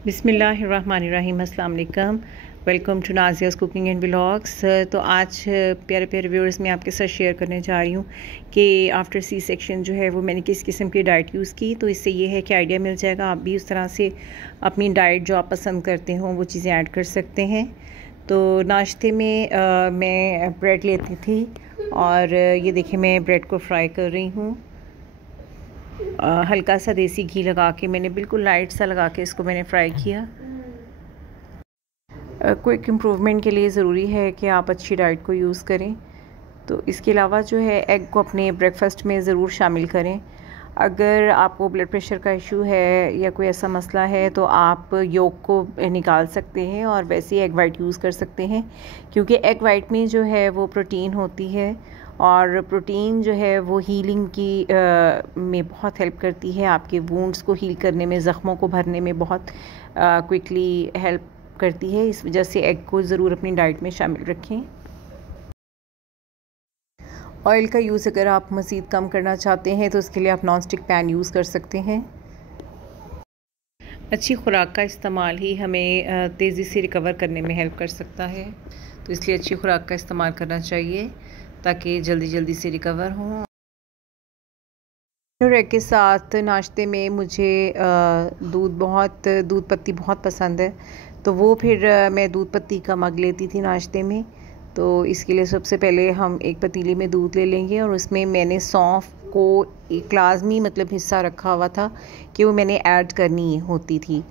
बिस्मिल्लाहिर्रहमानिर्रहीम, अस्सलाम वालेकुम। Welcome to Nazia's cooking and vlogs. तो आज प्यारे प्यारे व्यूअर्स मैं आपके साथ शेयर करने जा रही हूँ कि आफ्टर सी सेक्शन जो है वो मैंने किस किस्म की डाइट यूज़ की। तो इससे ये है कि आइडिया मिल जाएगा, आप भी उस तरह से अपनी डाइट जो आप पसंद करते हो वो चीज़ें ऐड कर सकते हैं। तो नाश्ते में मैं ब्रेड लेती थी और ये देखिए मैं ब्रेड को फ्राई कर रही हूँ। हल्का सा देसी घी लगा के मैंने बिल्कुल लाइट सा लगा के इसको मैंने फ्राई किया। क्विक इम्प्रूवमेंट के लिए ज़रूरी है कि आप अच्छी डाइट को यूज़ करें। तो इसके अलावा जो है एग को अपने ब्रेकफास्ट में ज़रूर शामिल करें। अगर आपको ब्लड प्रेशर का इशू है या कोई ऐसा मसला है तो आप योक को निकाल सकते हैं और वैसे ही एग वाइट यूज़ कर सकते हैं, क्योंकि एग वाइट में जो है वो प्रोटीन होती है और प्रोटीन जो है वो हीलिंग की में बहुत हेल्प करती है, आपके वुंड्स को हील करने में, ज़ख्मों को भरने में बहुत क्विकली हेल्प करती है। इस वजह से एग को ज़रूर अपनी डाइट में शामिल रखें। ऑयल का यूज़ अगर आप मज़ीद कम करना चाहते हैं तो उसके लिए आप नॉन स्टिक पैन यूज़ कर सकते हैं। अच्छी खुराक का इस्तेमाल ही हमें तेज़ी से रिकवर करने में हेल्प कर सकता है, तो इसलिए अच्छी खुराक का इस्तेमाल करना चाहिए ताकि जल्दी जल्दी से रिकवर हों। एग के साथ नाश्ते में मुझे दूध पत्ती बहुत पसंद है, तो वो फिर मैं दूध पत्ती का मग लेती थी नाश्ते में। तो इसके लिए सबसे पहले हम एक पतीली में दूध ले लेंगे और उसमें मैंने सौंफ को एक लाजमी हिस्सा रखा हुआ था कि वो मैंने ऐड करनी होती थी।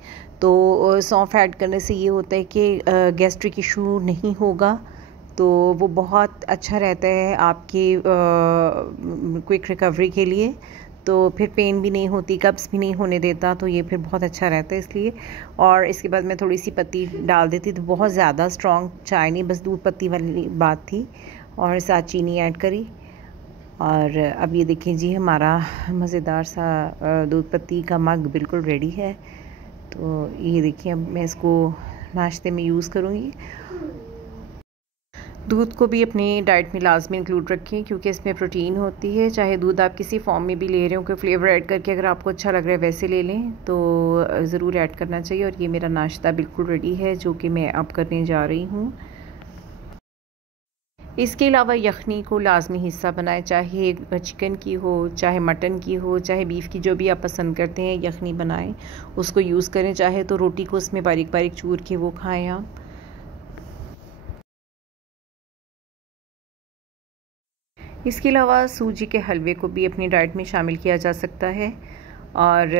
तो सौंफ ऐड करने से ये होता है कि गैस्ट्रिक इशू नहीं होगा, तो वो बहुत अच्छा रहता है आपकी क्विक रिकवरी के लिए। तो फिर पेन भी नहीं होती, कब्ज़ भी नहीं होने देता, तो ये फिर बहुत अच्छा रहता है इसलिए। और इसके बाद मैं थोड़ी सी पत्ती डाल देती, तो बहुत ज़्यादा स्ट्रॉन्ग चाय नहीं, बस दूध पत्ती वाली बात थी, और साथ चीनी ऐड करी। और अब ये देखें जी, हमारा मज़ेदार सा दूध पत्ती का मग बिल्कुल रेडी है। तो ये देखिए, अब मैं इसको नाश्ते में यूज़ करूँगी। दूध को भी अपनी डाइट में लाजमी इंक्लूड रखें, क्योंकि इसमें प्रोटीन होती है। चाहे दूध आप किसी फॉर्म में भी ले रहे हो, कोई फ्लेवर ऐड करके अगर आपको अच्छा लग रहा है वैसे ले लें, तो ज़रूर ऐड करना चाहिए। और ये मेरा नाश्ता बिल्कुल रेडी है जो कि मैं अब करने जा रही हूँ। इसके अलावा यखनी को लाजमी हिस्सा बनाएं, चाहे चिकन की हो, चाहे मटन की हो, चाहे बीफ की, जो भी आप पसंद करते हैं यखनी बनाएं, उसको यूज़ करें। चाहे तो रोटी को उसमें बारीक बारीक चूर के वो खाएँ आप। इसके अलावा सूजी के हलवे को भी अपनी डाइट में शामिल किया जा सकता है। और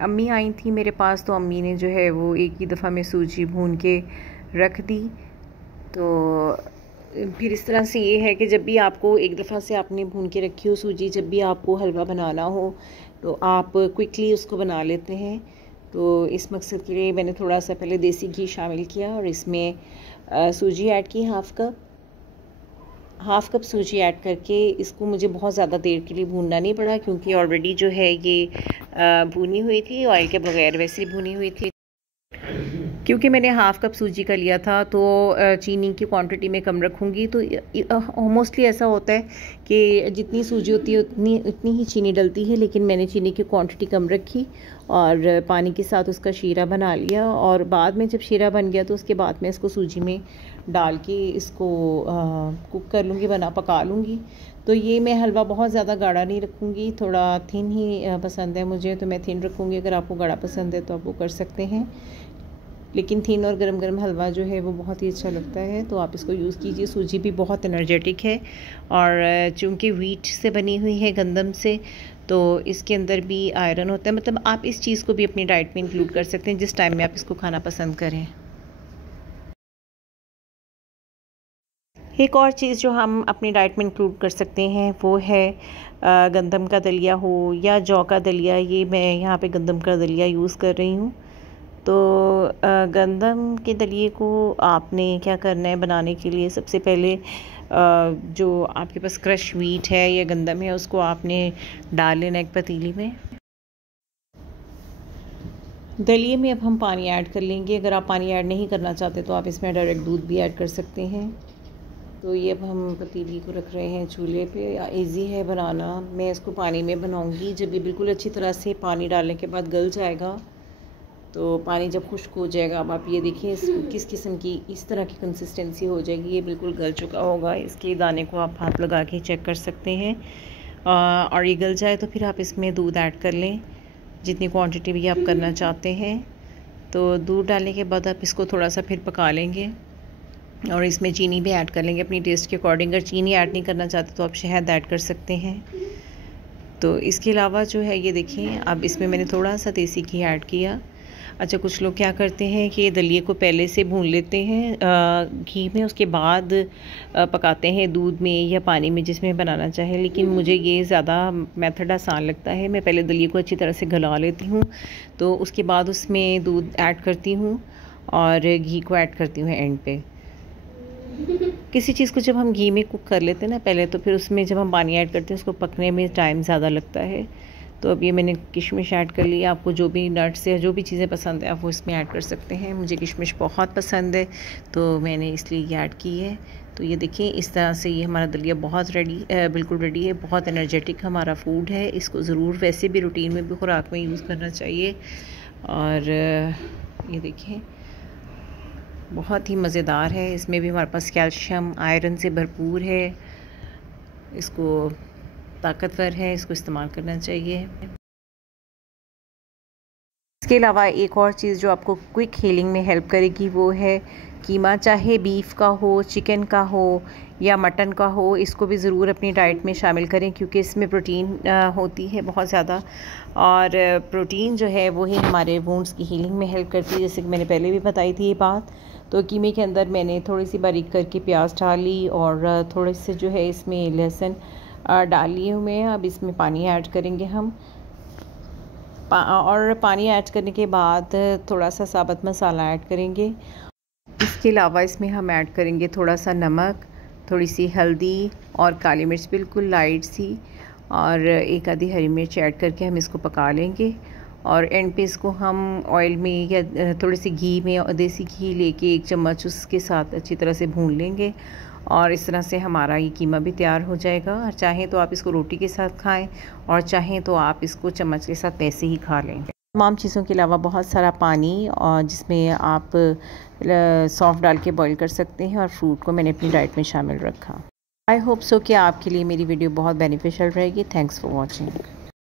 अम्मी आई थी मेरे पास, तो अम्मी ने जो है वो एक ही दफ़ा में सूजी भून के रख दी। तो फिर इस तरह से ये है कि जब भी आपको एक दफ़ा से आपने भून के रखी हो सूजी, जब भी आपको हलवा बनाना हो तो आप क्विकली उसको बना लेते हैं। तो इस मकसद के लिए मैंने थोड़ा सा पहले देसी घी शामिल किया और इसमें सूजी ऐड की, हाफ़ कप सूजी ऐड करके इसको मुझे बहुत ज़्यादा देर के लिए भूनना नहीं पड़ा, क्योंकि ऑलरेडी जो है ये भुनी हुई थी, ऑयल के बगैर वैसे ही भुनी हुई थी। क्योंकि मैंने हाफ़ कप सूजी का लिया था तो चीनी की क्वांटिटी में कम रखूँगी। तो मोस्टली ऐसा होता है कि जितनी सूजी होती है उतनी ही चीनी डलती है, लेकिन मैंने चीनी की क्वांटिटी कम रखी और पानी के साथ उसका शीरा बना लिया। और बाद में जब शीरा बन गया तो उसके बाद मैं इसको सूजी में डाल के इसको कुक कर लूँगी, पका लूँगी। तो ये मैं हलवा बहुत ज़्यादा गाढ़ा नहीं रखूँगी, थोड़ा थिन ही पसंद है मुझे, तो मैं थिन रखूँगी। अगर आपको गाढ़ा पसंद है तो आप वो कर सकते हैं, लेकिन थिन और गरम गरम हलवा जो है वो बहुत ही अच्छा लगता है, तो आप इसको यूज़ कीजिए। सूजी भी बहुत एनर्जेटिक है और चूँकि वीट से बनी हुई है, गंदम से, तो इसके अंदर भी आयरन होता है। आप इस चीज़ को भी अपनी डाइट में इंक्लूड कर सकते हैं जिस टाइम में आप इसको खाना पसंद करें। एक और चीज़ जो हम अपनी डाइट में इंक्लूड कर सकते हैं वो है गंदम का दलिया हो या जौ का दलिया। ये मैं यहाँ पे गंदम का दलिया यूज़ कर रही हूँ। तो गंदम के दलिए को आपने क्या करना है बनाने के लिए, सबसे पहले जो आपके पास क्रश व्हीट है या गंदम है उसको आपने डाल लेना एक पतीली में। दलिए में अब हम पानी ऐड कर लेंगे। अगर आप पानी ऐड नहीं करना चाहते तो आप इसमें डायरेक्ट दूध भी ऐड कर सकते हैं। तो ये अब हम पतीली को रख रहे हैं चूल्हे पे। इजी है बनाना। मैं इसको पानी में बनाऊंगी। जब ये बिल्कुल अच्छी तरह से पानी डालने के बाद गल जाएगा तो पानी जब खुश्क हो जाएगा, अब आप ये देखिए किस किस्म की इस तरह की कंसिस्टेंसी हो जाएगी। ये बिल्कुल गल चुका होगा। इसके दाने को आप हाथ लगा के चेक कर सकते हैं। और ये गल जाए तो फिर आप इसमें दूध ऐड कर लें, जितनी क्वांटिटी भी आप करना चाहते हैं। तो दूध डालने के बाद आप इसको थोड़ा सा फिर पका लेंगे और इसमें चीनी भी ऐड कर लेंगे अपनी टेस्ट के अकॉर्डिंग। अगर चीनी ऐड नहीं करना चाहते तो आप शहद ऐड कर सकते हैं। तो इसके अलावा जो है ये देखिए, अब इसमें मैंने थोड़ा सा देसी घी ऐड किया। अच्छा, कुछ लोग क्या करते हैं कि दलिए को पहले से भून लेते हैं घी में, उसके बाद पकाते हैं दूध में या पानी में, जिसमें बनाना चाहे। लेकिन मुझे ये ज़्यादा मेथड आसान लगता है। मैं पहले दलिए को अच्छी तरह से गला लेती हूँ, तो उसके बाद उसमें दूध ऐड करती हूँ और घी को ऐड करती हूँ एंड पे। किसी चीज़ को जब हम घी में कुक कर लेते हैं ना पहले, तो फिर उसमें जब हम पानी ऐड करते हैं उसको पकने में टाइम ज़्यादा लगता है। तो अब ये मैंने किशमिश ऐड कर लिया। आपको जो भी नट्स या जो भी चीज़ें पसंद है आप वो इसमें ऐड कर सकते हैं। मुझे किशमिश बहुत पसंद है तो मैंने इसलिए ये ऐड की है। तो ये देखिए, इस तरह से ये हमारा दलिया बहुत बिल्कुल रेडी है। बहुत एनर्जेटिक हमारा फूड है। इसको ज़रूर वैसे भी रूटीन में भी खुराक में यूज़ करना चाहिए। और ये देखिए, बहुत ही मज़ेदार है। इसमें भी हमारे पास कैल्शियम आयरन से भरपूर है। इसको ताकतवर है, इसको इस्तेमाल करना चाहिए। इसके अलावा एक और चीज़ जो आपको क्विक हीलिंग में हेल्प करेगी वो है कीमा। चाहे बीफ का हो, चिकन का हो या मटन का हो, इसको भी ज़रूर अपनी डाइट में शामिल करें क्योंकि इसमें प्रोटीन होती है बहुत ज़्यादा। और प्रोटीन जो है वही हमारे वुंड्स की हीलिंग में हेल्प करती है, जैसे कि मैंने पहले भी बताई थी ये बात। तो कीमे के अंदर मैंने थोड़ी सी बारीक करके प्याज डाली और थोड़े से जो है इसमें लहसुन डाल लिए हुए हैं। अब इसमें पानी ऐड करेंगे हम और पानी ऐड करने के बाद थोड़ा सा साबुत मसाला ऐड करेंगे। इसके अलावा इसमें हम ऐड करेंगे थोड़ा सा नमक, थोड़ी सी हल्दी और काली मिर्च बिल्कुल लाइट सी, और एक आधी हरी मिर्च ऐड करके हम इसको पका लेंगे। और एंड पे इसको हम ऑयल में या थोड़े से घी में, और देसी घी लेके 1 चम्मच उसके साथ अच्छी तरह से भून लेंगे। और इस तरह से हमारा ये कीमा भी तैयार हो जाएगा। और चाहें तो आप इसको रोटी के साथ खाएं और चाहें तो आप इसको चम्मच के साथ वैसे ही खा लें। तमाम चीज़ों के अलावा बहुत सारा पानी, और जिसमें आप सौंफ डाल के बॉईल कर सकते हैं। और फ्रूट को मैंने अपनी डाइट में शामिल रखा। आई होप सो कि आपके लिए मेरी वीडियो बहुत बेनिफिशियल रहेगी। Thanks for watching.